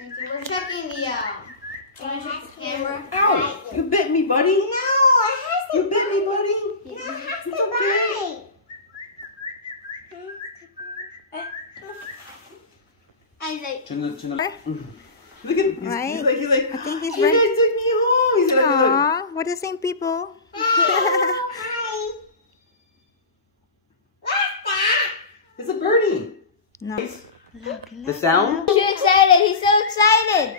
We're checking the wanna check the camera? Ow! You bit me, buddy. No, it has to You bit me, buddy. No, it has to It's okay. bite. Look at Right? he's like, I think he's you ready. guys took me home. He's like, look. Aww, we're the same people. Hi. What's that? It's a birdie. No. Look, the sound? He's too excited. He's so excited.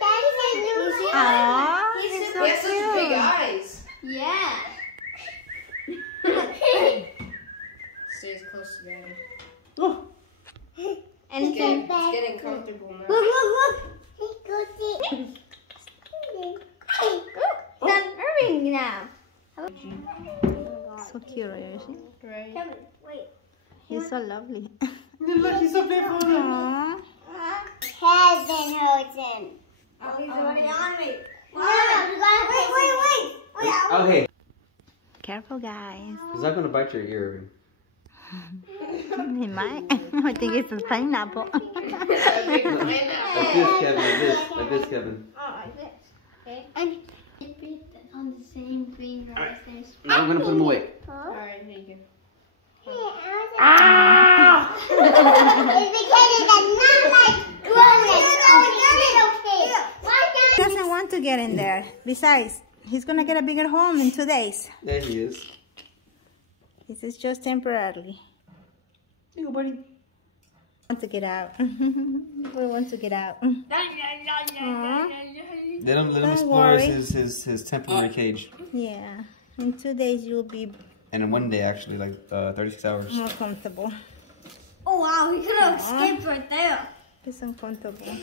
Daddy's a new Aww, He's so he has such cute. big eyes. Yeah. Stays close to Daddy. Oh. And it's getting comfortable now. Look, look, look. He goes It's not moving now. So cute, right? Right. Kevin, wait. He's so lovely. Look, he's so playful. Aww. Kevin holds him. Oh, he's already on me. Wait. Okay. Careful, guys. He's not gonna bite your ear. He might. I think it's a pineapple. Like this, Kevin. Like this, Kevin. Oh, like this. Okay. And on the same green grass. There's. Now I'm gonna put him away. Alright, here you go. It's because it's not like growing. He doesn't want to get in there. Besides, he's gonna get a bigger home in 2 days. There he is. This is just temporarily. Here you go, buddy. Want to get out. We want to get out. Aww. Let him Don't explore worry. his temporary cage. Yeah. In 2 days, you'll be And in 1 day, actually, like 36 hours. more comfortable. Oh wow, he could have escaped right there. It's uncomfortable.